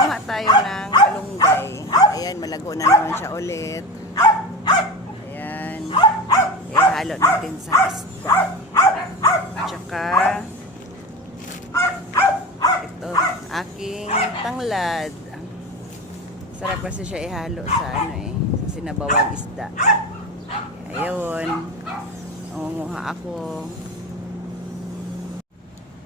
Kumuha tayo ng malunggay. Ayan, malago na naman siya ulit. Ayan. Ihalo natin sa isda. Tsaka, ito, aking tanglad. Sarap kasi siya ihalo sa ano eh, sa sinabawang isda. Ayun. Unguha ako.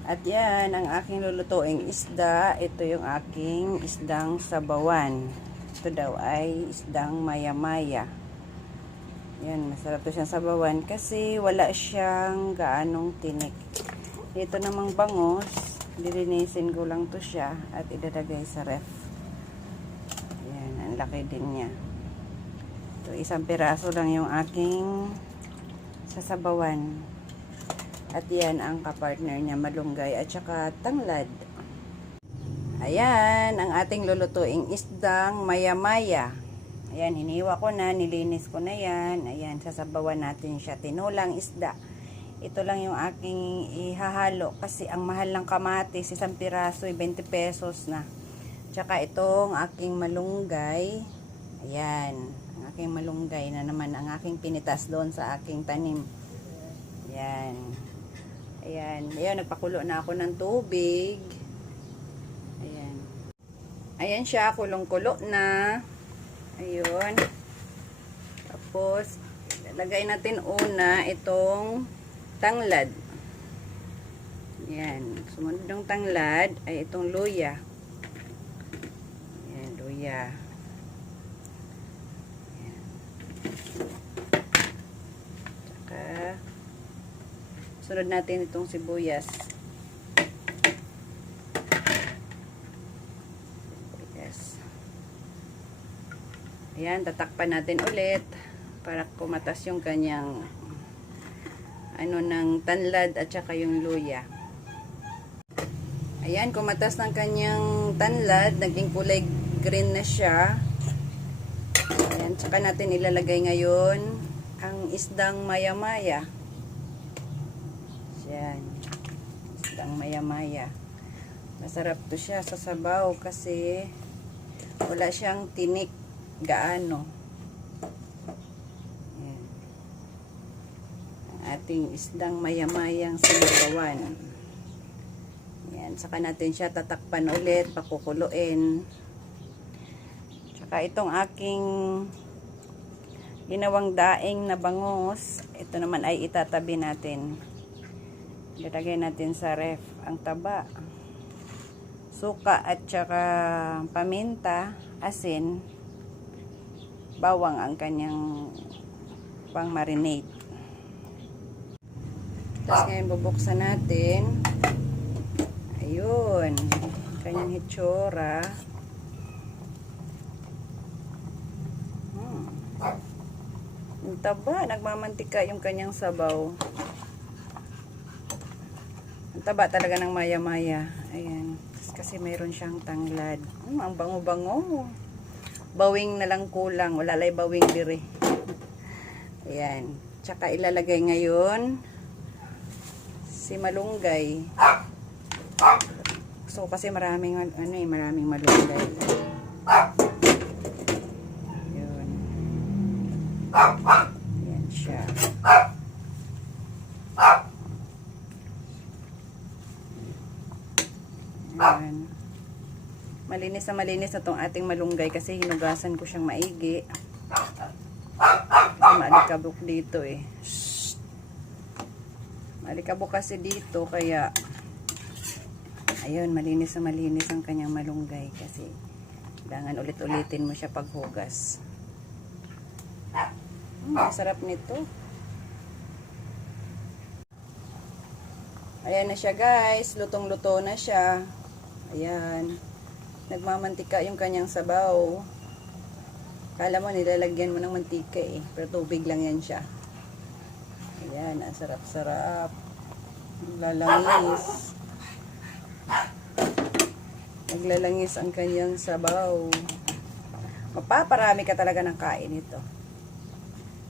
At yan, ang aking lulutuing isda. Ito yung aking isdang sabawan. Ito daw ay isdang maya-maya. Yan, masarap to siyang sabawan kasi wala siyang gaanong tinik. Ito namang bangos, lilinisin ko lang to siya at idadagay sa ref. Yan, ang laki din niya. Ito, isang piraso lang yung aking sasabawan. At yan ang kapartner niya, malunggay at saka tanglad. Ayan, ang ating lulutuing isdang maya-maya. Ayan, hiniwa ko na, nilinis ko na yan. Ayan, sasabawan natin siya. Tinulang isda. Ito lang yung aking ihahalo kasi ang mahal ng kamatis, isang piraso, ay 20 pesos na. Tsaka itong aking malunggay. Ayan, ang aking malunggay na naman ang aking pinitas doon sa aking tanim. Ayan. Ayan. Ayan, nagpakulo na ako ng tubig. Ayan. Ayan siya, kulong-kulo na. Ayun. Tapos, lagay natin una itong tanglad. Ayan. Sumunod ng tanglad ay itong luya. Ayan, luya. Ayan. Tsaka, Sunod natin itong sibuyas. Sibuyas. Ayan, tatakpan natin ulit para kumatas yung kanyang ano ng tanlad at saka yung luya. Ayan, kumatas ng kanyang tanlad, naging kulay green na siya. Ayan, tsaka natin ilalagay ngayon ang isdang maya-maya. Yan. Isdang maya-maya. Masarap to siya sa sabaw kasi wala siyang tinik gaano. Yan. Ang ating isdang maya-mayang sinabawan. Yan. Saka natin siya tatakpan ulit, pakukuluin. Saka itong aking ginawang daing na bangus, ito naman ay itatabi natin. Ilagay natin sa ref ang taba, suka at saka paminta, asin, bawang ang kanyang pang marinate. Tapos ngayon bubuksan natin. Ayun, ang kanyang hitsura. Hmm. Ang taba, nagmamantika yung kanyang sabaw. Ang taba talaga ng maya-maya. Ayan. Kasi mayroon siyang tanglad. Hmm, ang bango-bango. Bawing na lang kulang. Wala lay bawing dire. Ayan. Tsaka ilalagay ngayon si malunggay. So kasi maraming ano eh, maraming malunggay. Yun. Ayan siya. Ayan. Malinis na malinis na tong ating malunggay kasi hinugasan ko siyang maigi. Malikabok dito eh. Shhh. Malikabok kasi dito kaya ayun, malinis na malinis ang kanyang malunggay kasi kailangan ulit-ulitin mo siya paghugas. Hmm, masarap nito. Ayan na siya guys. Lutong-luto na siya. Ayan. Nagmamantika yung kanyang sabaw. Kala mo nilalagyan mo ng mantika eh. Pero tubig lang yan siya. Ayan. Ang sarap-sarap. Lalangis. Naglalangis ang kanyang sabaw. Mapaparami ka talaga ng kain ito.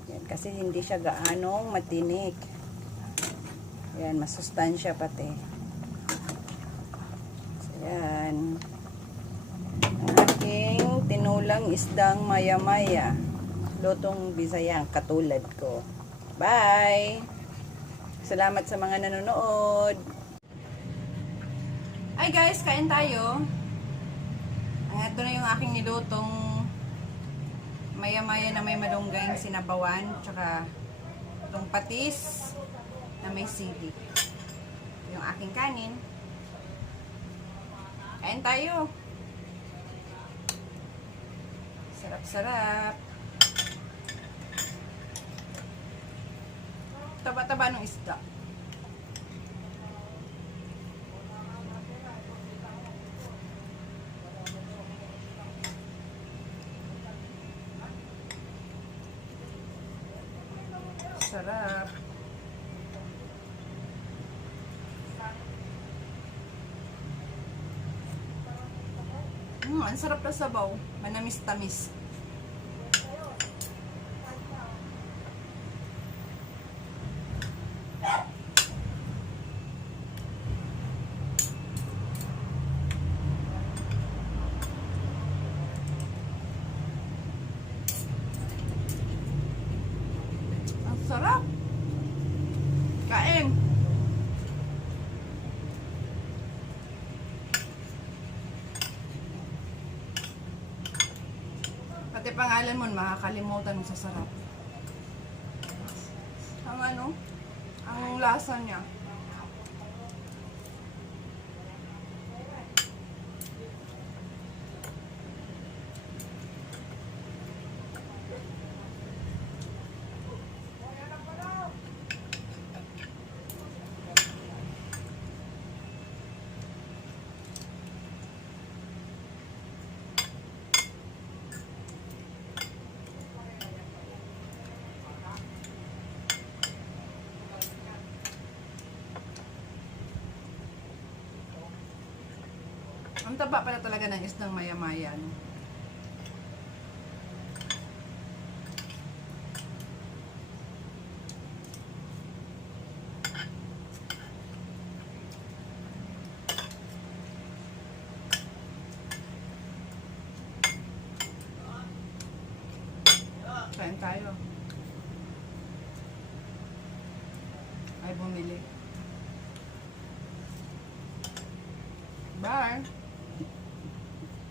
Yan, kasi hindi siya gaanong matinik. Yan, masustansya pati. So, yan. Tinolang isdang maya-maya. Lutong Bisayang katulad ko. Bye! Salamat sa mga nanonood. Ay guys, kain tayo. Ang ito na yung aking nilutong maya-maya na may malunggay sinabawan, tsaka itong patis na may sili. Yung aking kanin. Kain tayo. Sarap-sarap. Taba-taba ng isda. Sarap. Mm, ang sarap na sabaw. Manamis-tamis. Ang sarap. Kain. Pati pangalan mo, makakalimutan mo sa sarap. Ang ano? Ang lasa niya. Ang taba pala talaga ng isdang maya-maya. No? Kain tayo. Ay, bumili. Bye!